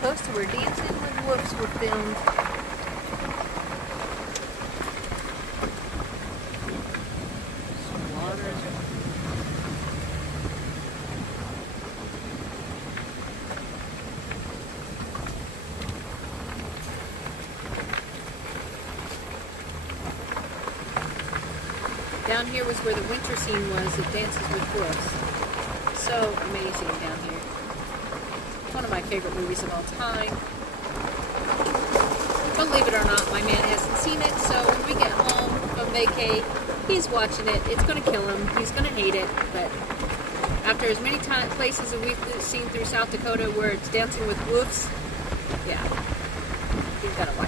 close to where Dancing with Wolves were filmed. Some water. Down here was where the winter scene was of Dances with Wolves. So amazing down here. One of my favorite movies of all time. Believe it or not, my man hasn't seen it, so when we get home from vacay, he's watching it. It's going to kill him. He's going to hate it, but after as many places that we've seen through South Dakota where it's Dancing with Wolves, yeah, he's got to watch it.